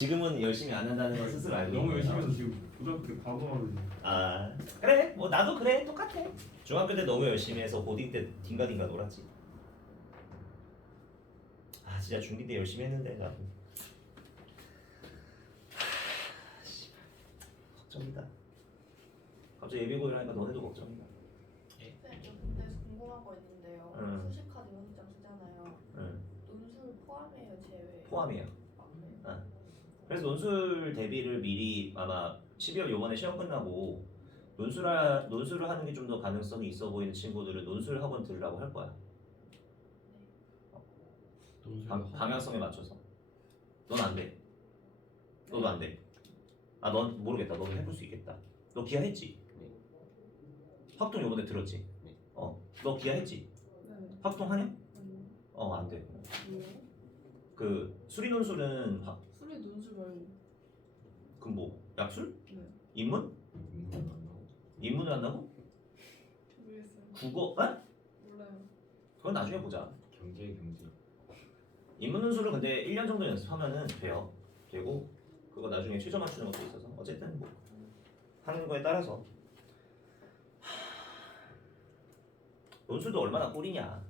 지금은 열심히 안 한다는 걸 스스로 알고 너무 있는 열심히 거야. 해서 지금 고등학교 때 바보하고 있네. 아 그래 뭐 나도 그래 똑같아. 중학교 때 너무 열심히 해서 고딩 때 딩가딩가 놀았지. 아 진짜 중2 때 열심히 했는데 나도 걱정이다. 갑자기 예비고 이러니까 너네도 걱정이다. 네, 저 근데 궁금한 거 있는데요. 응. 수식 카드 6장 쓰잖아요. 응. 논술 포함해요, 제외? 포함이에요. 아, 네. 그래서 논술 대비를 미리 아마 12월 요번에 시험 끝나고 논술을 하는 게 좀 더 가능성이 있어 보이는 친구들은 논술 학원 들으라고 할 거야. 방향성에 맞춰서. 넌 안 돼. 너도 안 돼. 아, 넌 모르겠다. 너도 해볼 수 있겠다. 너 기아 했지? 네. 학동 요번에 들었지? 네. 너 기아 했지? 네. 학동 하냐? 아니요. 안 돼. 왜요? 그 수리 논술은 술이 논술 말고. 그 뭐 약술? 네. 인문? 인문을 한다고? 모르겠어요. 국어? 몰라요. 그건 나중에 보자. 경제. 인문 논술을 근데 1년 정도 연습하면은 돼요. 되고 그거 나중에 최저 맞추는 것도 있어서 어쨌든 뭐 하는 거에 따라서 논술도 얼마나 꼴이냐.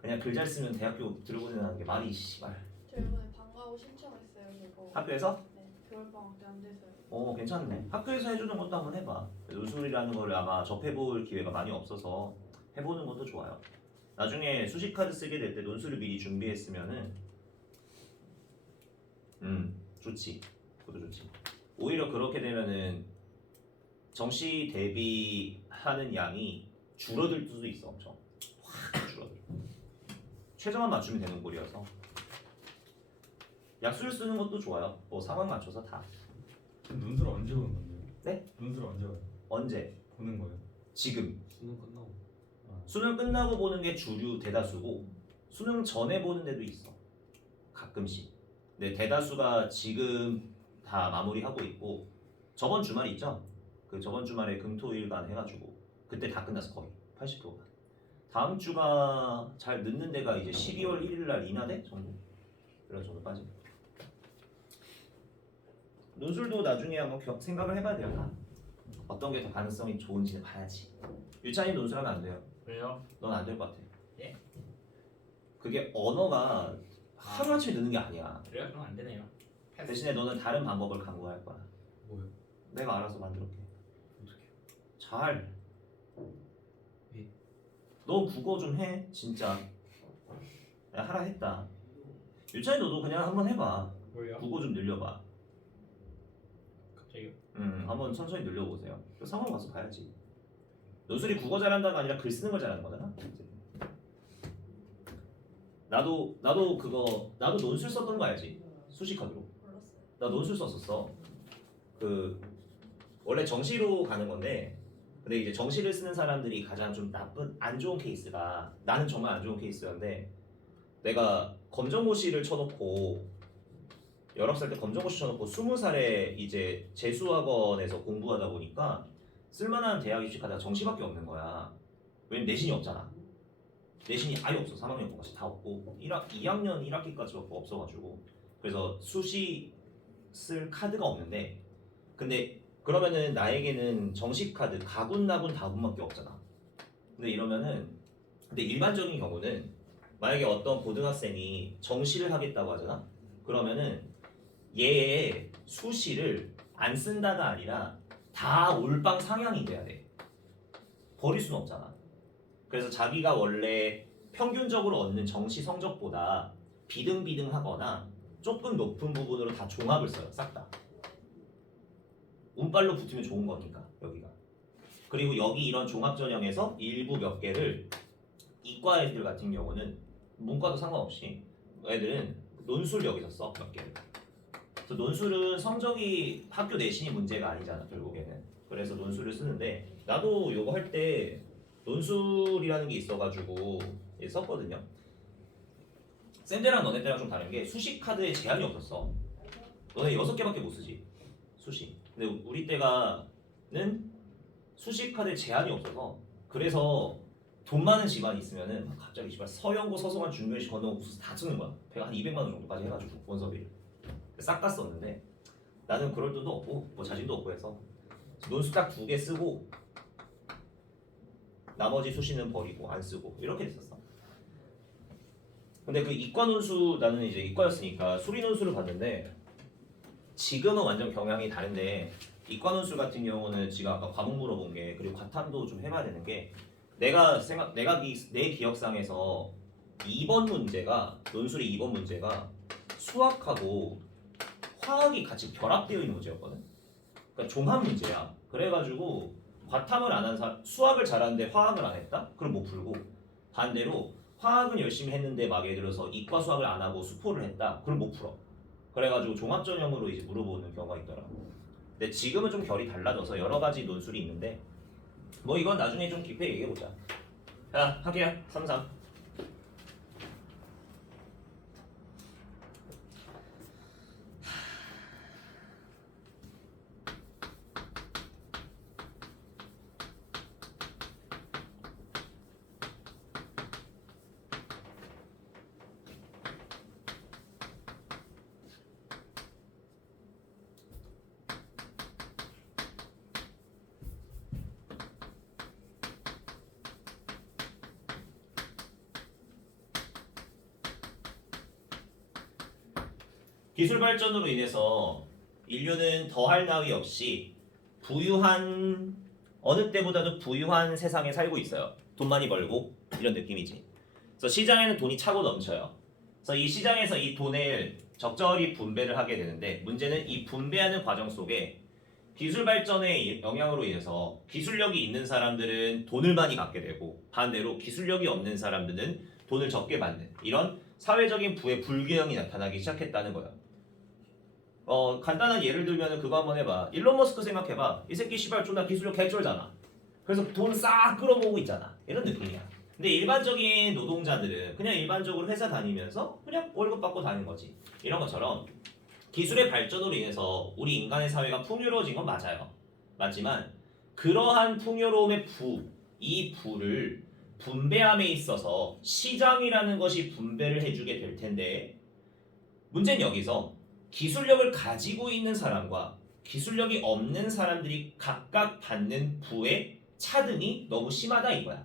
그냥 글 잘 쓰면 대학교 들어보내는 게 말이 씨발. 저 이번에 방과후 신청했어요, 저거. 학교에서? 네. 겨울방학 때 안 돼서요. 괜찮네. 학교에서 해주는 것도 한번 해봐. 논술이라는 거를 아마 접해볼 기회가 많이 없어서 해보는 것도 좋아요. 나중에 수식카드 쓰게 될 때 논술을 미리 준비했으면은 좋지. 그것도 좋지. 오히려 그렇게 되면은 정시 대비하는 양이 줄어들 수도 있어. 엄청 확 줄어들. 최저만 맞추면 되는 꼴이어서 약술 쓰는 것도 좋아요. 뭐 상황 맞춰서 다. 논술 언제 보는 건데요? 네? 논술 언제 봐요? 언제? 보는 거예요? 지금. 수능 끝나고. 수능 끝나고 보는 게 주류 대다수고 수능 전에 보는 데도 있어. 가끔씩. 근데 대다수가 지금 다 마무리하고 있고 저번 주말 있죠? 그 저번 주말에 금토일간 해가지고 그때 다 끝났어 거의 80%가. 다음 주가 잘 늦는 데가 이제 12월 1일 날 인하대 정도. 그런 정도까지. 논술도 나중에 한번 생각을 해봐야 돼요. 다. 어떤 게 더 가능성이 좋은지는 봐야지. 유찬이 논술하면 안 돼요. 왜요? 넌 안 될 것 같아. 예? 그게 언어가 하루아침에 느는 게 아니야. 그래요? 그럼 안 되네요. 대신에 너는 다른 방법을 강구할 거야. 뭐요? 내가 알아서 만들게. 어떻게요? 잘. 예. 너 국어 좀 해. 진짜. 내가 하라 했다. 유찬이 너도 그냥 한번 해봐. 뭐요? 국어 좀 늘려봐. 갑자기요? 한번 천천히 늘려보세요. 그 상황 와서 봐야지. 논술이 국어 잘한다가 아니라 글 쓰는 걸 잘하는 거잖아. 나도 논술 썼던 거 알지? 수식카드로. 몰랐어요. 나 논술 썼었어. 그 원래 정시로 가는 건데, 근데 이제 정시를 쓰는 사람들이 가장 좀 나쁜 안 좋은 케이스가, 나는 정말 안 좋은 케이스였는데, 내가 검정고시를 쳐놓고 19살 때 검정고시 쳐놓고 20살에 이제 재수학원에서 공부하다 보니까 쓸만한 대학 입시카드가 정시밖에 없는 거야. 왜냐면 내신이 없잖아. 내신이 아예 없어. 3학년 것까지 다 없고 2학년 1학기까지밖에 없어가지고, 그래서 수시 쓸 카드가 없는데, 근데 그러면은 나에게는 정시 카드 가군나군 다군밖에 없잖아. 근데 근데 일반적인 경우는 만약에 어떤 고등학생이 정시를 하겠다고 하잖아. 그러면은 얘의 수시를 안 쓴다가 아니라 다 올빵 상향이 돼야 돼. 버릴 수는 없잖아. 그래서 자기가 원래 평균적으로 얻는 정시 성적보다 비등비등하거나 조금 높은 부분으로 다 종합을 써요. 싹 다. 운빨로 붙으면 좋은 거니까 여기가. 그리고 여기 이런 종합 전형에서 일부 몇 개를 이과 애들 같은 경우는 문과도 상관없이 애들은 논술 여기서 써 몇 개를. 그래서 논술은 성적이 학교 내신이 문제가 아니잖아 결국에는. 그래서 논술을 쓰는데 나도 요거 할 때 논술이라는 게 있어가지고 썼거든요. 쌤들랑 너네 때랑 좀 다른 게 수식 카드에 제한이 없었어. 너네 6개밖에 못 쓰지 수식. 근데 우리 때가는 수식 카드에 제한이 없어서, 그래서 돈 많은 집안이 있으면은 갑자기 서영고 서성한 중교시 건너고 다 쓰는 거야. 배가 한 200만 원 정도까지 해가지고 원서비를. 싹 다 썼는데 나는 그럴 뜻도 없고 뭐 자신도 없고 해서 논술 딱 2개 쓰고 나머지 수시는 버리고 안 쓰고 이렇게 했었어. 근데 그 이과 논술 나는 이제 이과였으니까 수리 논술을 봤는데 지금은 완전 경향이 다른데 이과 논술 같은 경우는 지가 아까 과목 물어본 게 그리고 과탐도 좀 해봐야 되는 게 내 기억상에서 2번 문제가 논술의 2번 문제가 수학하고 화학이 같이 결합되어 있는 문제였거든. 그러니까 종합 문제야. 그래가지고 과탐을 안 한 사람 수학을 잘하는데 화학을 안 했다? 그럼 못 풀고 반대로 화학은 열심히 했는데 막 예를 들어서 이과 수학을 안 하고 수포를 했다? 그럼 못 풀어. 그래가지고 종합 전형으로 이제 물어보는 경우가 있더라고. 근데 지금은 좀 결이 달라져서 여러 가지 논술이 있는데 뭐 이건 나중에 좀 깊게 얘기해보자. 자, 할게요. 3. 기술 발전으로 인해서 인류는 더할 나위 없이 부유한 어느 때보다도 부유한 세상에 살고 있어요. 돈 많이 벌고 이런 느낌이지. 그래서 시장에는 돈이 차고 넘쳐요. 그래서 이 시장에서 이 돈을 적절히 분배를 하게 되는데 문제는 이 분배하는 과정 속에 기술 발전의 영향으로 인해서 기술력이 있는 사람들은 돈을 많이 갖게 되고 반대로 기술력이 없는 사람들은 돈을 적게 받는 이런 사회적인 부의 불균형이 나타나기 시작했다는 거야. 간단한 예를 들면 그거 한번 해봐. 일론 머스크 생각해봐. 이 새끼 씨발 존나 기술력 개쩔잖아. 그래서 돈 싹 끌어모으고 있잖아. 이런 느낌이야. 근데 일반적인 노동자들은 그냥 일반적으로 회사 다니면서 그냥 월급 받고 다니는 거지. 이런 것처럼 기술의 발전으로 인해서 우리 인간의 사회가 풍요로워진 건 맞아요. 맞지만 그러한 풍요로움의 이 부를 분배함에 있어서 시장이라는 것이 분배를 해주게 될 텐데 문제는 여기서 기술력을 가지고 있는 사람과 기술력이 없는 사람들이 각각 받는 부의 차등이 너무 심하다 이거야.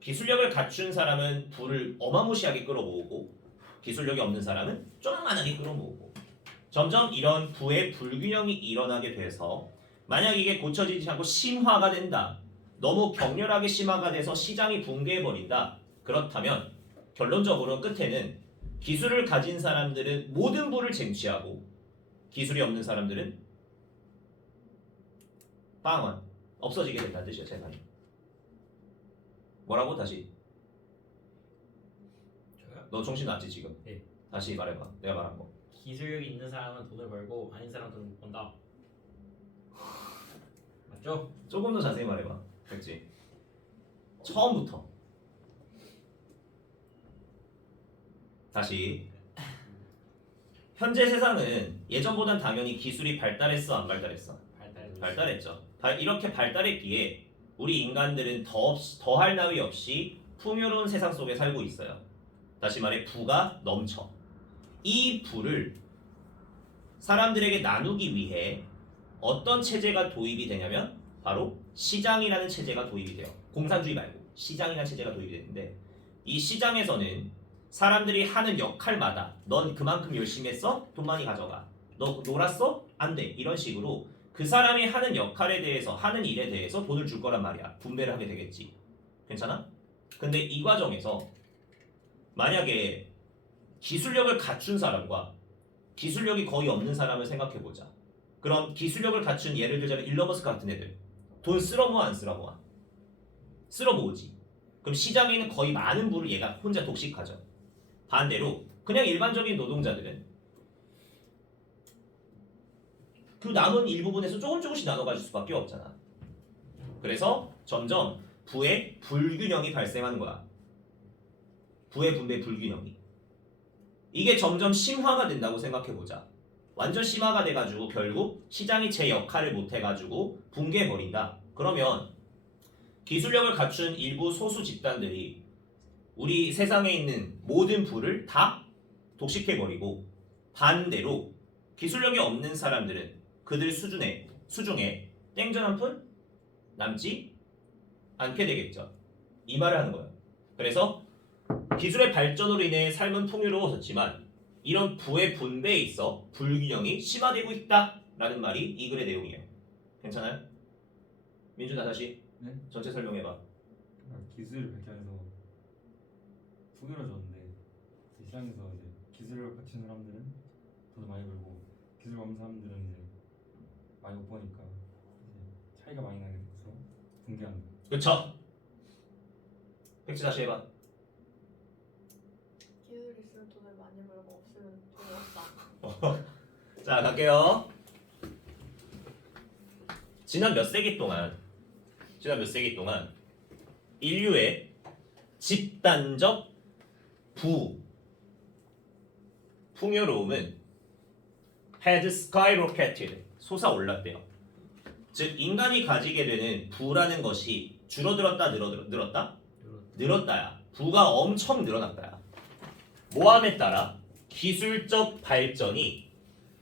기술력을 갖춘 사람은 부를 어마무시하게 끌어모으고 기술력이 없는 사람은 조그만하게 끌어모으고 점점 이런 부의 불균형이 일어나게 돼서 만약 이게 고쳐지지 않고 심화가 된다. 너무 격렬하게 심화가 돼서 시장이 붕괴해버린다. 그렇다면 결론적으로 끝에는 기술을 가진 사람들은 모든 부를 쟁취하고 기술이 없는 사람들은 빵원 없어지게 된다는 뜻이야. 제 말이. 뭐라고? 다시. 저요? 너 정신 났지 지금? 네. 다시 말해봐. 내가 말한 거. 기술력이 있는 사람은 돈을 벌고 아닌 사람은 돈을 못 번다. 맞죠? 조금 더 자세히 말해봐. 됐지? 처음부터. 다시. 현재 세상은 예전보단 당연히 기술이 발달했어 안 발달했어? 발달했죠. 이렇게 발달했기에 우리 인간들은 더할 나위 없이 풍요로운 세상 속에 살고 있어요. 다시 말해 부가 넘쳐. 이 부를 사람들에게 나누기 위해 어떤 체제가 도입이 되냐면 바로 시장이라는 체제가 도입이 돼요. 공산주의 말고 시장이라는 체제가 도입이 되는데 이 시장에서는 사람들이 하는 역할마다 넌 그만큼 열심히 했어? 돈 많이 가져가. 너 놀았어? 안 돼. 이런 식으로 그 사람이 하는 역할에 대해서 하는 일에 대해서 돈을 줄 거란 말이야. 분배를 하게 되겠지. 괜찮아? 근데 이 과정에서 만약에 기술력을 갖춘 사람과 기술력이 거의 없는 사람을 생각해보자. 그럼 기술력을 갖춘 예를 들자면 일론 머스크 같은 애들 돈 쓸어모아 안 쓸어모아? 쓸어모으지. 그럼 시장에 있는 거의 많은 부를 얘가 혼자 독식하죠. 반대로 그냥 일반적인 노동자들은 그 남은 일부분에서 조금씩 나눠 가질 수밖에 없잖아. 그래서 점점 부의 불균형이 발생하는 거야. 부의 분배 불균형이. 이게 점점 심화가 된다고 생각해보자. 완전 심화가 돼가지고 결국 시장이 제 역할을 못해가지고 붕괴해버린다. 그러면 기술력을 갖춘 일부 소수 집단들이 우리 세상에 있는 모든 부를 다 독식해버리고 반대로 기술력이 없는 사람들은 그들 수중에 땡전 한 푼 남지 않게 되겠죠. 이 말을 하는 거예요. 그래서 기술의 발전으로 인해 삶은 풍요로워졌지만 이런 부의 분배에 있어 불균형이 심화되고 있다라는 말이 이 글의 내용이에요. 괜찮아요? 민준아 다시 네? 전체 설명해봐. 기술 발전해서 풍요로워졌는데 시장에서 이제 기술을 갖춘 사람들은 돈을 많이 벌고 기술 없는 사람들은 이제 많이 못 버니까 이제 차이가 많이 나게 돼서 붕괴한다. 그쵸? 팩트 다시 해봐. 기술 있으면 돈을 많이 벌고 없으면 돈이 없다. 자 갈게요. 지난 몇 세기 동안 인류의 집단적 풍요로움은 had skyrocketed 솟아올랐대요. 즉 인간이 가지게 되는 부라는 것이 줄어들었다 늘었다야. 부가 엄청 늘어났다야. 모함에 따라 기술적 발전이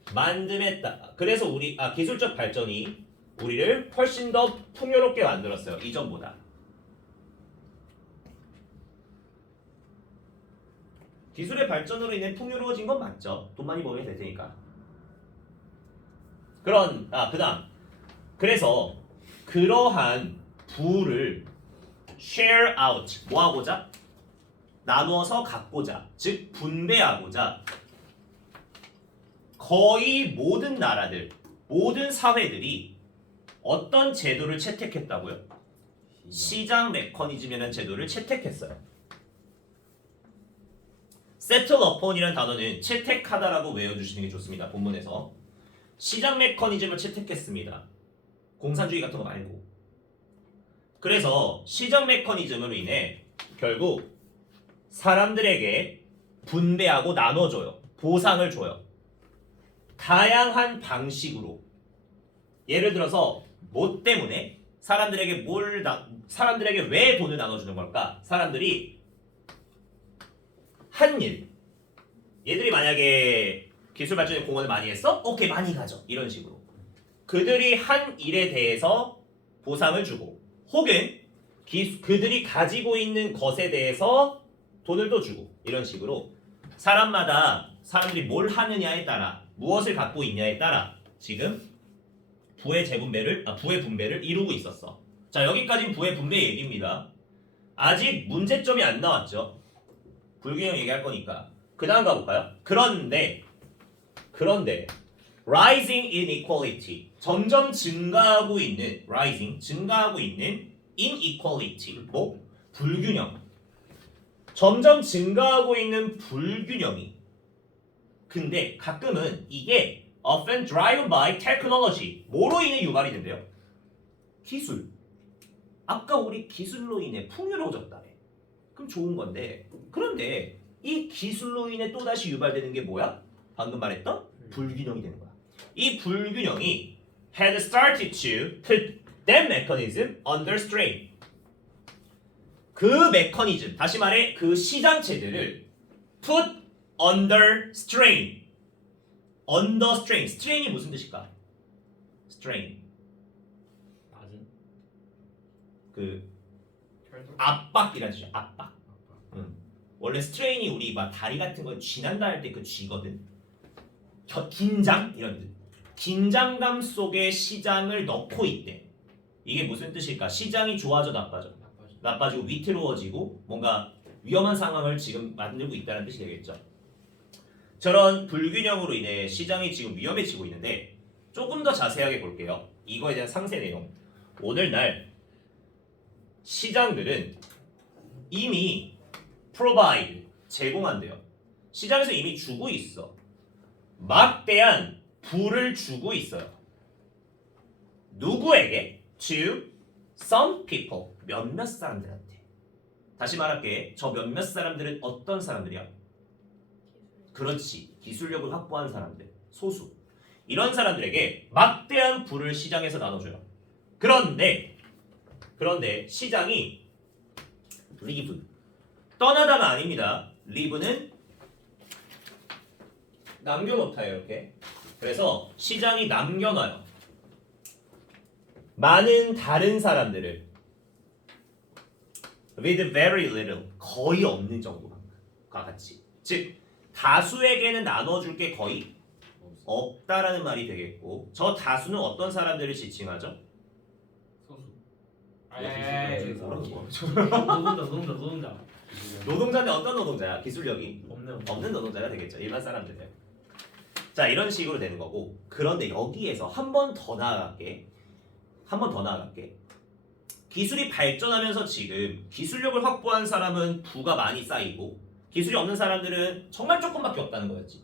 만듦에 따라 그래서 기술적 발전이 우리를 훨씬 더 풍요롭게 만들었어요. 이전보다. 기술의 발전으로 인해 풍요로워진 건 맞죠. 돈 많이 벌게 될 테니까. 그다음 그래서 그러한 부를 share out 뭐하고자? 나누어서 갖고자 즉 분배하고자 거의 모든 나라들 모든 사회들이 어떤 제도를 채택했다고요? 시장 메커니즘이라는 제도를 채택했어요. settle upon이라는 단어는 채택하다라고 외워주시는 게 좋습니다. 본문에서 시장 메커니즘을 채택했습니다. 공산주의 같은 거 말고. 그래서 시장 메커니즘으로 인해 결국 사람들에게 분배하고 나눠줘요. 보상을 줘요. 다양한 방식으로. 예를 들어서 뭐 때문에 사람들에게 왜 돈을 나눠주는 걸까? 사람들이 한 일. 얘들이 만약에 기술 발전에 공헌을 많이 했어? 오케이 많이 가져. 이런 식으로. 그들이 한 일에 대해서 보상을 주고 혹은 그들이 가지고 있는 것에 대해서 돈을 또 주고 이런 식으로 사람들이 뭘 하느냐에 따라 무엇을 갖고 있냐에 따라 지금 부의 분배를 이루고 있었어. 자 여기까지는 부의 분배 얘기입니다. 아직 문제점이 안 나왔죠. 불균형 얘기할 거니까 그 다음 가볼까요? 그런데 rising inequality 점점 증가하고 있는 inequality 불균형 점점 증가하고 있는 불균형이 근데 가끔은 이게 often driven by technology 뭐로 인해 유발이 된대요? 기술 아까 우리 기술로 인해 풍요로워졌다네 그럼 좋은 건데 그런데 이 기술로 인해 또다시 유발되는 게 뭐야? 방금 말했던 불균형이 되는 거야. 이 불균형이 had started to put that mechanism under strain. 그 메커니즘, 다시 말해 그 시장체들을 put under strain. under strain. strain이 무슨 뜻일까? strain. 낮은 그 혈도 압박이라는 뜻이야. 압박. 원래 스트레인이 우리 막 다리 같은 거 쥐난다 할 때 그 쥐거든. 긴장 이런 뜻. 긴장감 속에 시장을 넣고 있대. 이게 무슨 뜻일까? 시장이 좋아져 나빠져? 나빠지고 위태로워지고 뭔가 위험한 상황을 지금 만들고 있다는 뜻이 되겠죠. 저런 불균형으로 인해 시장이 지금 위험해지고 있는데 조금 더 자세하게 볼게요. 이거에 대한 상세 내용. 오늘날 시장들은 이미 provide 제공한대요. 시장에서 이미 주고 있어. 막대한 부를 주고 있어요. 누구에게? To some people. 몇몇 사람들한테. 다시 말할게. 저 몇몇 사람들은 어떤 사람들이야? 그렇지. 기술력을 확보한 사람들. 소수. 이런 사람들에게 막대한 부를 시장에서 나눠줘요. 그런데 시장이 leave. 떠나다가 아닙니다. leave는 남겨놓다예요. 이렇게 그래서 시장이 남겨놔요. 많은 다른 사람들을 with very little 거의 없는 정도가 같이. 즉 다수에게는 나눠줄 게 거의 없다라는 말이 되겠고 저 다수는 어떤 사람들을 지칭하죠? 소수. 뭐라고? 노동자. 노동자인데 어떤 노동자야? 기술력이 없는 없는 노동자가 되겠죠. 일반 사람들은. 자 이런 식으로 되는 거고 그런데 여기에서 한 번 더 나아갈게. 기술이 발전하면서 지금 기술력을 확보한 사람은 부가 많이 쌓이고 기술이 없는 사람들은 정말 조금밖에 없다는 거였지.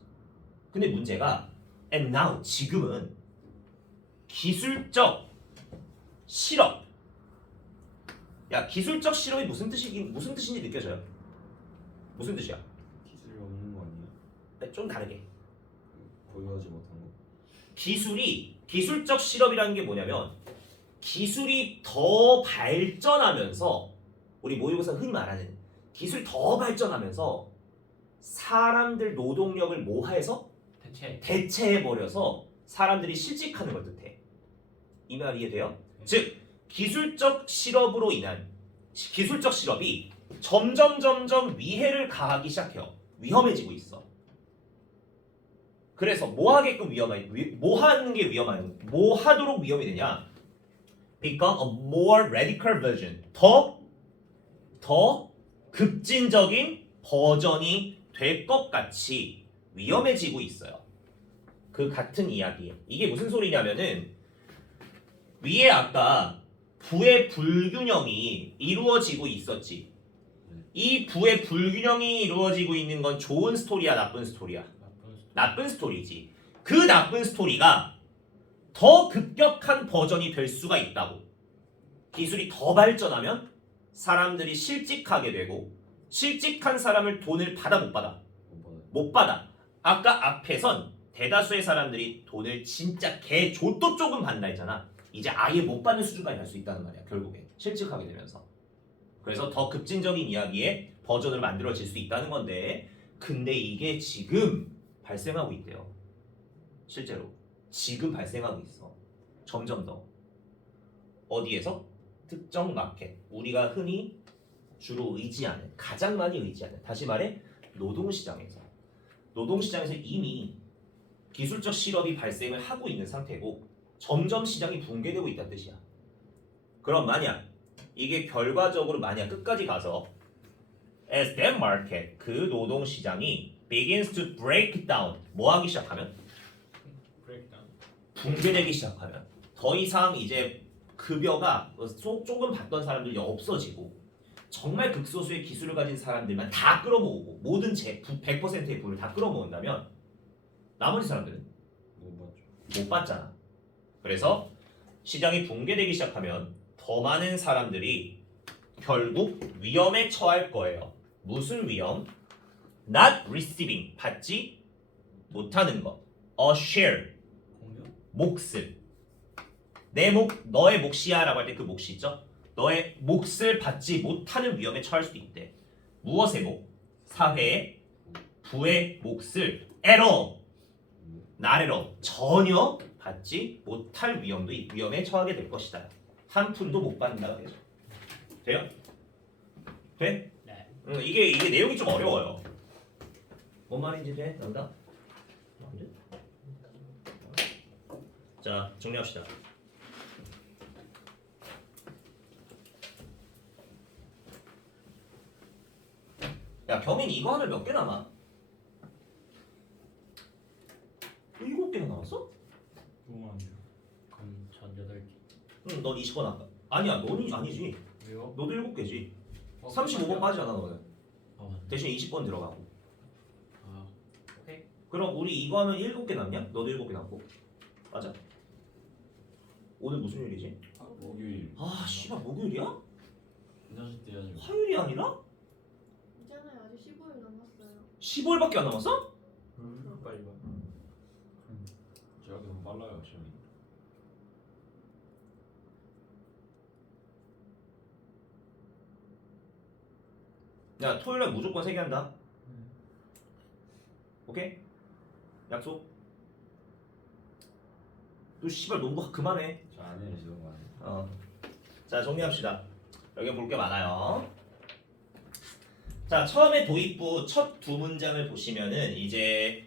근데 문제가 and now 지금은 기술적 실업. 야 기술적 실업이 무슨 뜻인지 느껴져요? 무슨 뜻이야? 기술이 없는 거 아니에요? 네, 좀 다르게. 보유하지 못한 거. 기술적 실업이라는 게 뭐냐면 기술이 더 발전하면서 우리 모의고사 흔히 말하는 기술이 더 발전하면서 사람들 노동력을 모아서 대체해버려서 사람들이 실직하는 걸 뜻해. 이 말 이해돼요? 즉 기술적 실업이 점점 위해를 가하기 시작해요. 위험해지고 있어. 그래서 뭐 하도록 위험이 되냐? Become a more radical version. 더 급진적인 버전이 될 것 같이 위험해지고 있어요. 그 같은 이야기예요. 이게 무슨 소리냐면은 위에 아까 부의 불균형이 이루어지고 있었지. 이 부의 불균형이 이루어지고 있는 건 좋은 스토리야, 나쁜 스토리야? 나쁜 스토리지. 그 나쁜 스토리가 더 급격한 버전이 될 수가 있다고. 기술이 더 발전하면 사람들이 실직하게 되고 실직한 사람을 돈을 받아 못 받아? 못 받아. 아까 앞에선 대다수의 사람들이 돈을 진짜 개조또 조금 받는다 했잖아. 이제 아예 못 받는 수준까지 갈 수 있다는 말이야. 결국에 실직하게 되면서. 그래서 더 급진적인 이야기의 버전을 만들어질 수 있다는 건데 근데 이게 지금 발생하고 있대요. 실제로 지금 발생하고 있어. 점점 더. 어디에서? 특정 마켓. 우리가 흔히 주로 의지하는 가장 많이 의지하는 다시 말해 노동시장에서 이미 기술적 실업이 발생을 하고 있는 상태고 점점 시장이 붕괴되고 있다는 뜻이야. 그럼 만약 이게 결과적으로 만약 끝까지 가서 as that market 그 노동시장이 begins to break down 뭐 하기 시작하면? 붕괴되기 시작하면 더 이상 이제 급여가 조금 받던 사람들이 없어지고 정말 극소수의 기술을 가진 사람들만 다 끌어모으고 모든 100%의 부를 다 끌어모은다면 나머지 사람들은 못 받잖아. 그래서 시장이 붕괴되기 시작하면 더 많은 사람들이 결국 위험에 처할 거예요. 무슨 위험? Not receiving 받지 못하는 것. A share 몫을 너의 몫이야라고 할 때 그 몫이 있죠. 너의 몫을 받지 못하는 위험에 처할 수도 있대. 무엇의 몫? 사회의 부의 몫을 나래로 전혀 받지 못할 위험에 처하게 될 것이다. 한 푼도 못 받는다가 되죠. 돼요? 돼? 네. 이게 내용이 좀 어려워요. 뭔 말인지 돼? 난다? 안 돼? 자 정리합시다. 야 경민 이거 하면 몇 개 남아? 7개나 남았어? 너무 안 돼요. 그럼 전 8개. 응, 넌 20번 아까. 아니야, 너는 아니지. 왜요? 너도 7개지. 35번 빠지잖아, 너는. 맞네. 대신 20번 들어가고. 아, 오케이. 그럼 우리 이거 하면 7개 남냐? 너도 7개 남고. 맞아. 오늘 무슨 요일이지? 목요일. 아, 씨발 목요일이야? 괜찮을 때 해야죠. 화요일이 아니라? 있잖아요. 아직 15일 남았어요. 15일밖에 안 남았어? 빨리 봐. 제가 너무 빨라요 시험이. 야, 토요일날 무조건 3개 한다. 오케이? 약속? 너 씨발 농구 그만해. 저안 해요 지금 안 해요. 자 정리합시다. 여기 볼 게 많아요. 자 처음에 도입부 첫 두 문장을 보시면은 이제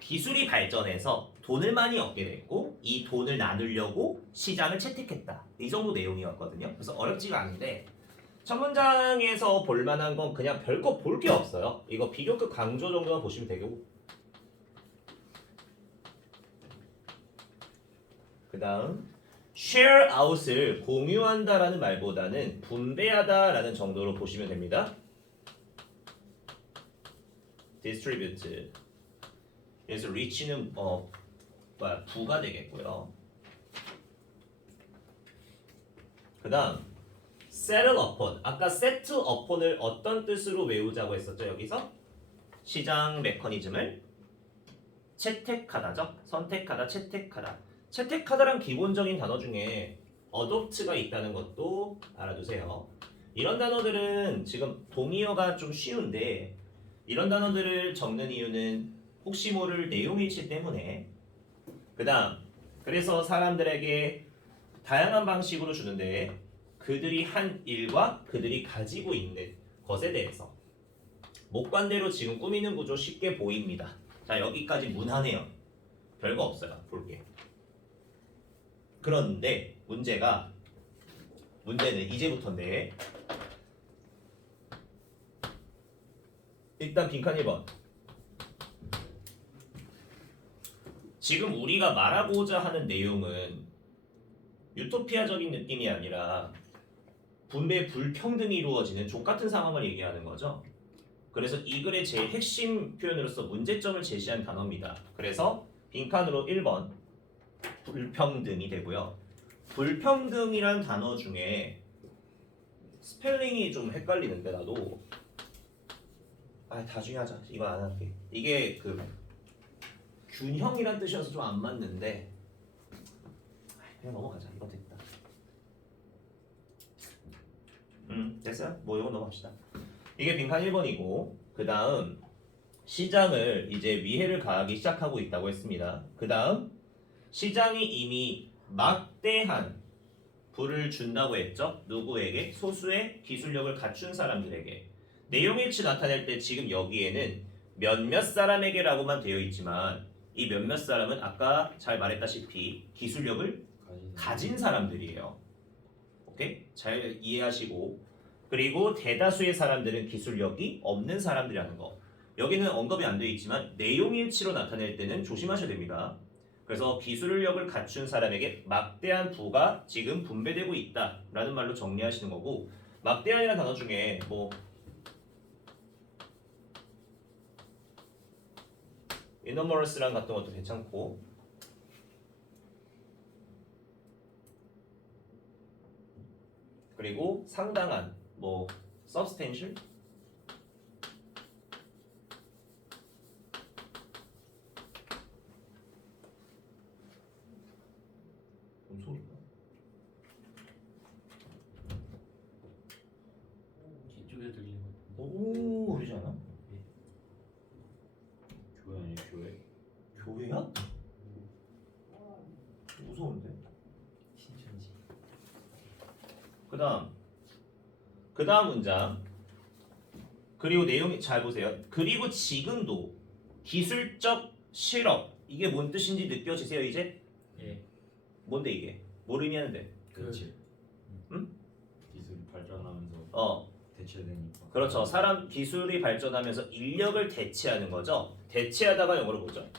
기술이 발전해서 돈을 많이 얻게 됐고 이 돈을 나누려고 시장을 채택했다. 이 정도 내용이었거든요. 그래서 어렵지가 않은데 첫 문장에서 볼 만한 건 그냥 별거 볼 게 없어요. 이거 비교급 강조 정도만 보시면 되고 그 다음 share out을 공유한다라는 말보다는 분배하다라는 정도로 보시면 됩니다. distribute 그래서 reach는 부가 되겠고요. 그 다음 settle upon 아까 set upon을 어떤 뜻으로 외우자고 했었죠? 여기서 시장 메커니즘을 채택하다죠? 선택하다, 채택하다. 채택하다란 기본적인 단어 중에 adopt가 있다는 것도 알아두세요. 이런 단어들은 지금 동의어가 좀 쉬운데 이런 단어들을 적는 이유는 혹시 모를 내용일치 때문에 그 다음 그래서 사람들에게 다양한 방식으로 주는데 그들이 한 일과 그들이 가지고 있는 것에 대해서 목관대로 지금 꾸미는 구조 쉽게 보입니다. 자 여기까지 무난해요. 별거 없어요. 볼게. 그런데 문제는 이제부터인데 일단 빈칸 1번 지금 우리가 말하고자 하는 내용은 유토피아적인 느낌이 아니라 분배 불평등이 이루어지는 족같은 상황을 얘기하는 거죠. 그래서 이 글의 제일 핵심 표현으로서 문제점을 제시한 단어입니다. 그래서 빈칸으로 1번 불평등이 되고요. 불평등이란 단어 중에 스펠링이 좀 헷갈리는데 나도 나중에 하자. 이거 안 할게. 이게 그 균형이란 뜻이어서 좀 안 맞는데 그냥 넘어가자. 이거 됐다. 됐어요? 뭐 이거 넘어갑시다. 이게 빈칸 1번이고 그 다음 시장을 이제 위해를 가하기 시작하고 있다고 했습니다. 그 다음 시장이 이미 막대한 부를 준다고 했죠. 누구에게? 소수의 기술력을 갖춘 사람들에게. 내용일치 나타낼 때 지금 여기에는 몇몇 사람에게라고만 되어 있지만 이 몇몇 사람은 아까 잘 말했다시피 기술력을 가진 사람들이에요. 오케이? 잘 이해하시고 그리고 대다수의 사람들은 기술력이 없는 사람들이라는 거. 여기는 언급이 안 되어 있지만 내용일치로 나타낼 때는 조심하셔야 됩니다. 그래서 기술력을 갖춘 사람에게 막대한 부가 지금 분배되고 있다라는 말로 정리하시는 거고 막대한이라는 단어 중에 뭐 enormous랑 같은 것도 괜찮고 그리고 상당한 뭐 substantial 뭔 소리야? 뒤쪽에 들리는 거. 오 그러지 않아? 교회 아니에요 교회? 교회야? 무서운데? 신천지. 그 다음 문장 그리고 내용이 잘 보세요. 그리고 지금도 기술적 실업 이게 뭔 뜻인지 느껴지세요 이제? 예. 뭔데 이게? 뭘 의미하는데? 대체. 응? 기술이 발전하면서 대체되니까. 그렇죠. 사람 기술이 발전하면서 인력을 대체하는 거죠. 대체하다가 영어로 뭐죠?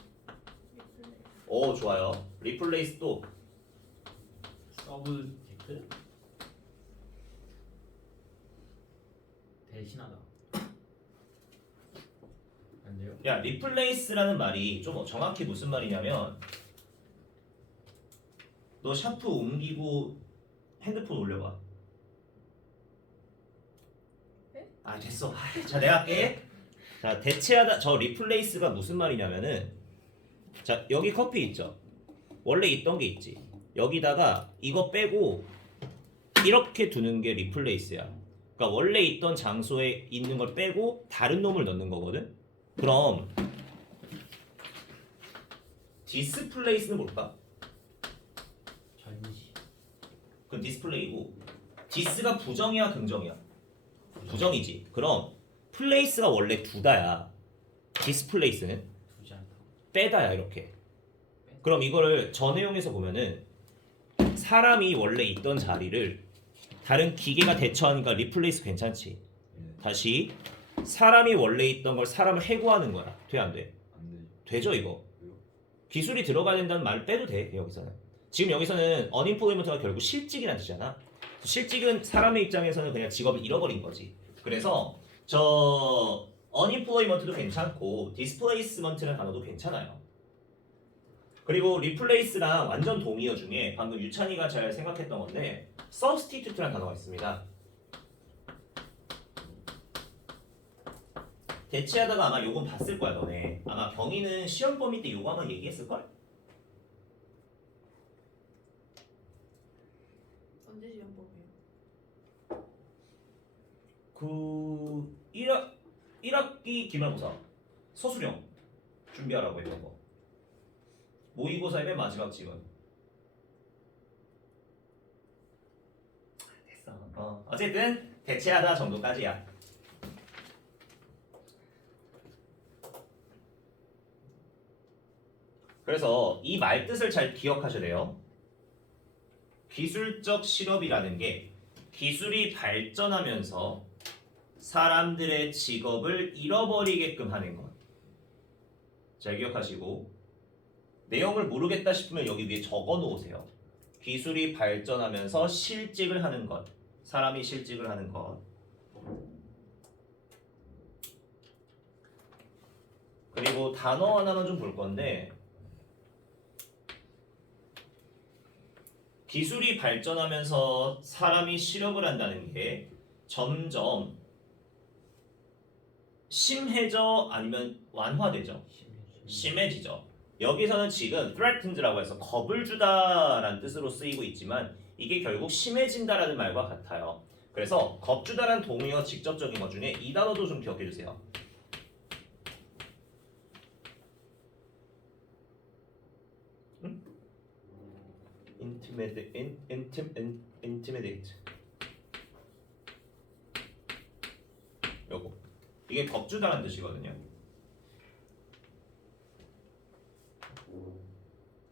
오 좋아요. replace 또 서브젝트 대신하다. 안 돼요? 야 replace라는 말이 좀 정확히 무슨 말이냐면 너 샤프 옮기고 핸드폰 올려봐. 네? 됐어. 자 내가 할게. 자 대체하다 저 replace가 무슨 말이냐면은 자 여기 커피 있죠. 원래 있던 게 있지. 여기다가 이거 빼고 이렇게 두는 게 replace야. 그러니까 원래 있던 장소에 있는 걸 빼고 다른 놈을 넣는 거거든. 그럼 displace는 뭘까? 그럼 디스플레이고 디스가 부정이야 긍정이야? 부정이지. 그럼 플레이스가 원래 두다야. 디스플레이스는 두지 않다. 빼다야 이렇게. 그럼 이거를 전해용에서 보면은 사람이 원래 있던 자리를 다른 기계가 대처하니까 리플레이스 괜찮지. 네. 다시 사람이 원래 있던 걸 사람을 해고하는 거야. 돼 안 돼? 안 되죠. 되죠 이거. 왜요? 기술이 들어가야 된다는 말을 빼도 돼 여기서는. 지금 여기서는 unemployment가 결국 실직이라는 뜻이잖아. 실직은 사람의 입장에서는 그냥 직업을 잃어버린 거지. 그래서 저 unemployment도 괜찮고 displacement라는 단어도 괜찮아요. 그리고 replace랑 완전 동의어 중에 방금 유찬이가 잘 생각했던 건데 substitute라는 단어가 있습니다. 대체하다가 아마 요건 봤을 거야 너네. 아마 경희는 시험 범위 때 요거 한번 얘기했을걸? 언제 시험 보면? 그 1학기 기말고사 서술형 준비하라고 이런 거. 모의고사의 맨 마지막 지원. 됐어. 어쨌든 대체하다 정도까지야. 그래서 이 말뜻을 잘 기억하셔야 돼요. 기술적 실업이라는 게 기술이 발전하면서 사람들의 직업을 잃어버리게끔 하는 것. 잘 기억하시고 내용을 모르겠다 싶으면 여기 위에 적어 놓으세요. 기술이 발전하면서 실직을 하는 것. 사람이 실직을 하는 것. 그리고 단어 하나만 좀 볼 건데 기술이 발전하면서 사람이 실업을 한다는 게 점점 심해져 아니면 완화되죠? 심해지죠. 여기서는 지금 threatened라고 해서 겁을 주다라는 뜻으로 쓰이고 있지만 이게 결국 심해진다라는 말과 같아요. 그래서 겁주다라는 동의어 직접적인 것 중에 이 단어도 좀 기억해 주세요. intimidate. 요거. 이게 겁주다라는 뜻이거든요.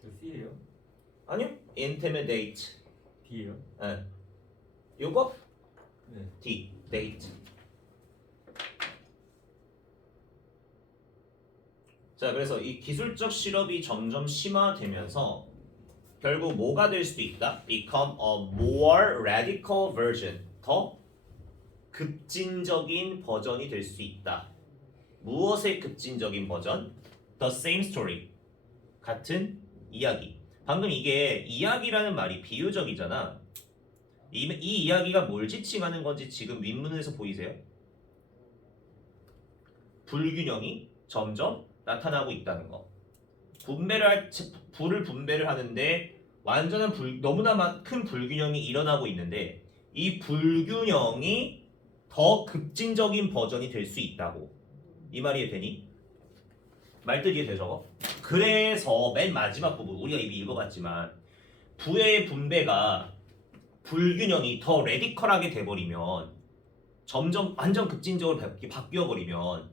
저 C예요? 아니요. intimidate. D예요? 예. 요거 네. D. date. 자, 그래서 이 기술적 실업이 점점 심화되면서 결국 뭐가 될 수도 있다? Become a more radical version. 더 급진적인 버전이 될 수 있다. 무엇의 급진적인 버전? The same story. 같은 이야기. 방금 이게 이야기라는 말이 비유적이잖아. 이 이야기가 뭘 지칭하는 건지 지금 윗문에서 보이세요? 불균형이 점점 나타나고 있다는 거. 불을 분배를 하는데 완전한 너무나 큰 불균형이 일어나고 있는데 이 불균형이 더 급진적인 버전이 될 수 있다고. 이 말이 되니? 말뜻 이해 되죠? 그래서 맨 마지막 부분 우리가 이미 읽어봤지만 부의 분배가 불균형이 더 레디컬하게 돼버리면 점점 완전 급진적으로 바뀌어버리면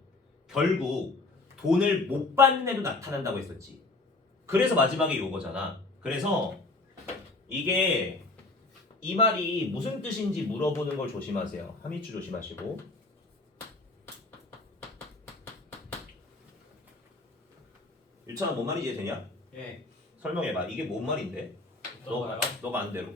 결국 돈을 못 받는 애도 나타난다고 했었지. 그래서 마지막에 요거잖아. 그래서 이게 이 말이 무슨 뜻인지 물어보는 걸 조심하세요. 함의추 조심하시고. 유찬아 뭔 말인지 이해되냐? 예. 설명해봐. 이게 뭔 말인데? 어떤가요? 너가 안 대로.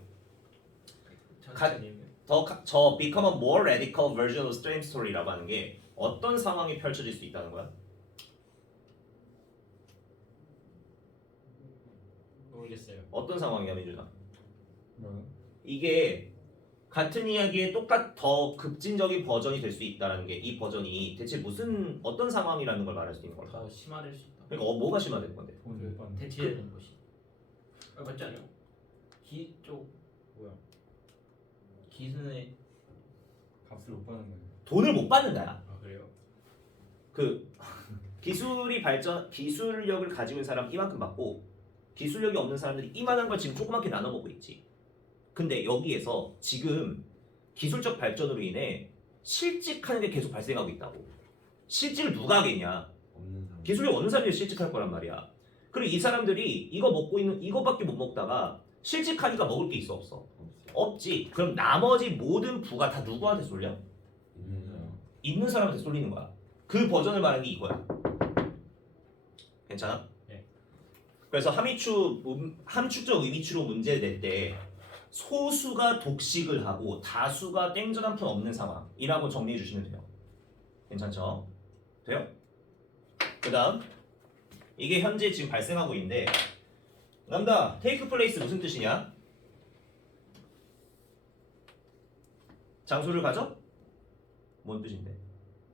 천천히. 저 become a more radical version of same story라고 하는 게 어떤 상황이 펼쳐질 수 있다는 거야? 모르겠어요. 어떤 상황이야, 민준아? 뭐요? 이게 같은 이야기의 더 급진적인 버전이 될 수 있다는 게 이 버전이 대체 어떤 상황이라는 걸 말할 수 있는 걸까? 더 심화될 수 있다. 그러니까 뭐가 심화될 건데? 돈을 못 받는. 대체되는 것이. 맞지 않아요? 기쪽 뭐야? 기순의 값을 못 받는 거예요. 돈을 못 받는다. 아 그래요? 그 기술력을 가지고 있는 사람 이만큼 받고 기술력이 없는 사람들이 이만한 걸 지금 조그맣게 나눠 먹고 있지. 근데 여기에서 지금 기술적 발전으로 인해 실직하는 게 계속 발생하고 있다고. 실직을 누가 하겠냐? 없는 사람. 기술이 없는 사람들이 실직할 거란 말이야. 그리고 이 사람들이 이거 먹고 있는 이거밖에 못 먹다가 실직하니까 먹을 게 있어 없어? 없어요. 없지. 그럼 나머지 모든 부가 다 누구한테 쏠려? 있는 사람. 있는 사람한테 쏠리는 거야. 그 버전을 말하는 게 이거야. 괜찮아? 네. 그래서 함축적 의미추로 문제를 낼 때 소수가 독식을 하고 다수가 땡전 한 푼 없는 상황이라고 정리해 주시면 돼요. 괜찮죠? 돼요? 그 다음 이게 현재 지금 발생하고 있는데 남다 테이크 플레이스 무슨 뜻이냐? 장소를 가져? 뭔 뜻인데?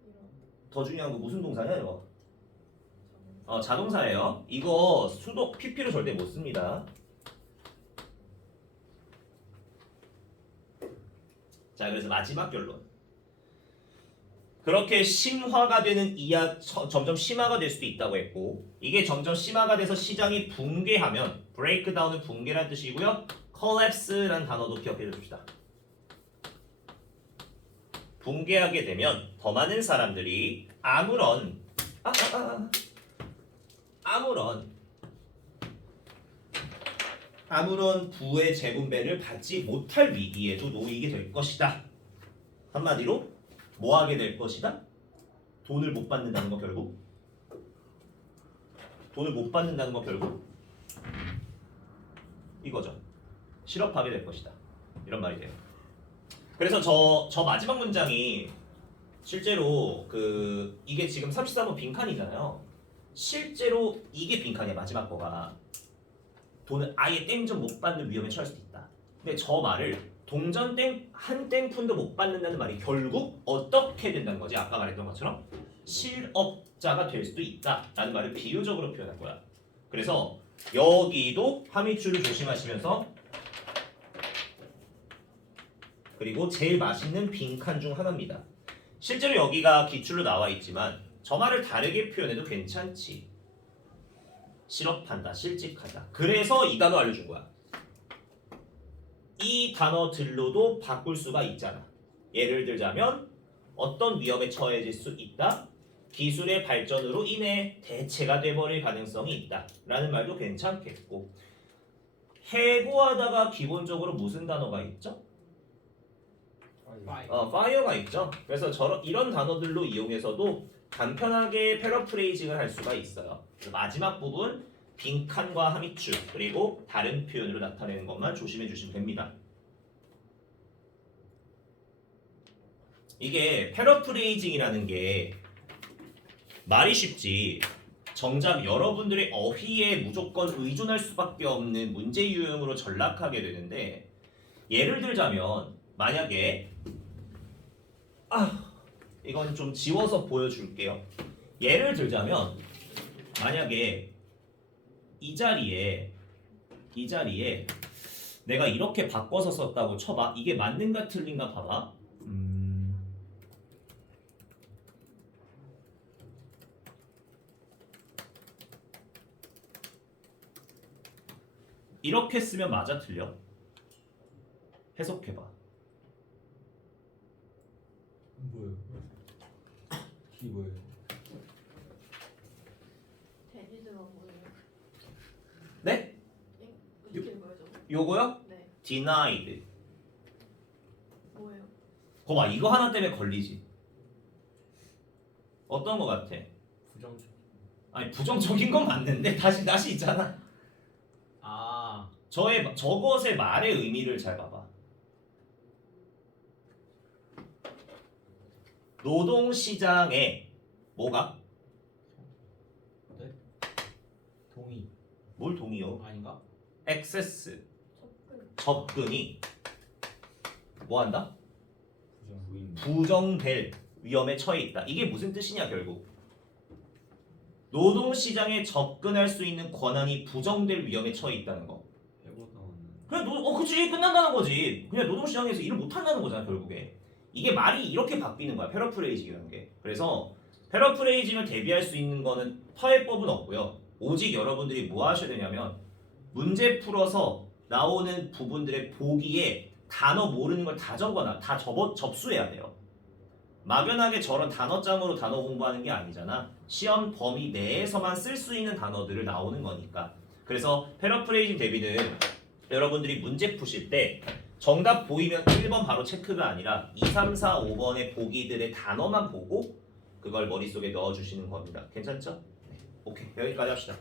이런 더 중요한 거 무슨 동사냐 이거? 자동사예요. 이거 수도 PP로 절대 못 씁니다. 자, 그래서 마지막 결론. 그렇게 심화가 되는 점점 심화가 될 수도 있다고 했고, 이게 점점 심화가 돼서 시장이 붕괴하면, 브레이크다운은 붕괴란 뜻이고요. collapse란 단어도 기억해 줍시다. 붕괴하게 되면 더 많은 사람들이 아무런 부의 재분배를 받지 못할 위기에도 놓이게 될 것이다. 한마디로 뭐 하게 될 것이다? 돈을 못 받는다는 거 결국. 돈을 못 받는다는 거 결국 이거죠. 실업하게 될 것이다. 이런 말이 돼요. 그래서 저 마지막 문장이 실제로 이게 지금 33번 빈칸이잖아요. 실제로 이게 빈칸이야. 마지막 거가. 돈을 아예 땡전 못 받는 위험에 처할 수도 있다. 근데 저 말을 동전 한 땡푼도 못 받는다는 말이 결국 어떻게 된다는 거지? 아까 말했던 것처럼 실업자가 될 수도 있다라는 말을 비유적으로 표현한 거야. 그래서 여기도 함의추를 조심하시면서 그리고 제일 맛있는 빈칸 중 하나입니다. 실제로 여기가 기출로 나와 있지만 저 말을 다르게 표현해도 괜찮지. 실업한다, 실직하다. 그래서 이 단어 알려준 거야. 이 단어들로도 바꿀 수가 있잖아. 예를 들자면 어떤 위험에 처해질 수 있다. 기술의 발전으로 인해 대체가 돼버릴 가능성이 있다. 라는 말도 괜찮겠고 해고하다가 기본적으로 무슨 단어가 있죠? fire가 있죠. 그래서 이런 단어들로 이용해서도 간편하게 패러프레이징을 할 수가 있어요. 마지막 부분 빈칸과 함의추 그리고 다른 표현으로 나타내는 것만 조심해 주시면 됩니다. 이게 패러프레이징이라는 게 말이 쉽지 정작 여러분들의 어휘에 무조건 의존할 수밖에 없는 문제 유형으로 전락하게 되는데 예를 들자면 만약에 이건 좀 지워서 보여줄게요. 예를 들자면 만약에 이 자리에 내가 이렇게 바꿔서 썼다고 쳐봐. 이게 맞는가 틀린가 봐봐. 이렇게 쓰면 맞아 틀려? 해석해봐. 뭐예요? 이 뭐예요? 데니드가 뭐예요? 네? 어떻게 읽어요 저거? 요거요? 네. denied. 뭐예요? 거봐 이거 하나 때문에 걸리지. 어떤 거 같아? 부정적. 아니 부정적인 건 맞는데 다시 있잖아. 저것의 말의 의미를 잘 봐봐. 노동시장에 뭐가? 네? 동의. 뭘 동의요? 아닌가? 액세스 접근. 접근이 뭐한다? 부인. 부정될 위험에 처해 있다. 이게 무슨 뜻이냐 결국 노동시장에 접근할 수 있는 권한이 부정될 위험에 처해 있다는 거. 그냥 그치 끝난다는 거지. 그냥 노동시장에서 일을 못한다는 거잖아 결국에. 이게 말이 이렇게 바뀌는 거야 패러프레이징이라는 게. 그래서 패러프레이징을 대비할 수 있는 거는 파해법은 없고요. 오직 여러분들이 뭐 하셔야 되냐면 문제 풀어서 나오는 부분들의 보기에 단어 모르는 걸 다 적어놔. 다 접수해야 돼요. 막연하게 저런 단어장으로 단어 공부하는 게 아니잖아. 시험 범위 내에서만 쓸 수 있는 단어들을 나오는 거니까. 그래서 패러프레이징 대비는 여러분들이 문제 푸실 때 정답 보이면 1번 바로 체크가 아니라 2, 3, 4, 5번의 보기들의 단어만 보고 그걸 머릿속에 넣어주시는 겁니다. 괜찮죠? 네. 오케이, 여기까지 합시다.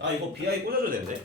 아, 이거 BI 꽂아줘야 되는데.